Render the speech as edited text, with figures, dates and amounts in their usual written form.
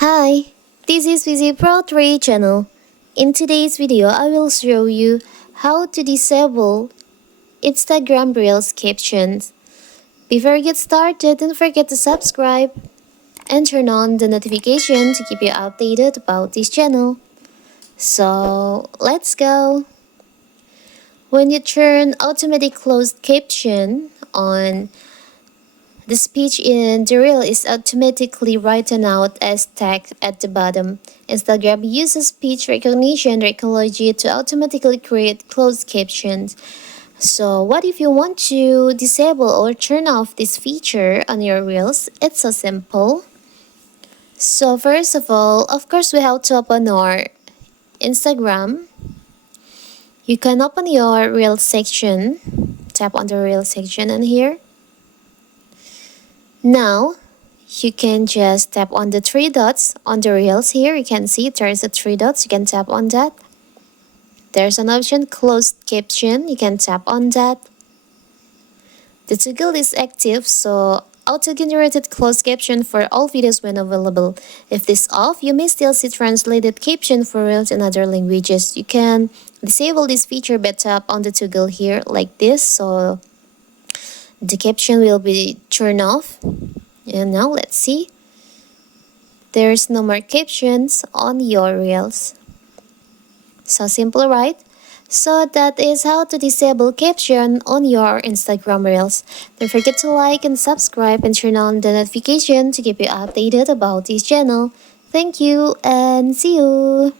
Hi, this is Vizi Pro 3 channel. In today's video, I will show you how to disable Instagram Reels captions. Before we get started, don't forget to subscribe and turn on the notification to keep you updated about this channel. So, let's go. When you turn automatic closed caption on, the speech in the reel is automatically written out as text at the bottom. Instagram uses speech recognition technology to automatically create closed captions. So what if you want to disable or turn off this feature on your reels? It's so simple. So first of all, of course, we have to open our Instagram. You can open your reel section. Tap on the reel section in here. Now, you can just tap on the three dots on the reels here. You can see there's a three dots. You can tap on that. There's an option closed caption. You can tap on that. The toggle is active, so auto-generated closed caption for all videos when available. If this off, you may still see translated caption for reels in other languages. You can disable this feature by tap on the toggle here like this, so the caption will be turned off. And now let's see. There's no more captions on your reels. So simple, right? So that is how to disable caption on your Instagram reels. Don't forget to like and subscribe and turn on the notification to keep you updated about this channel. Thank you and see you.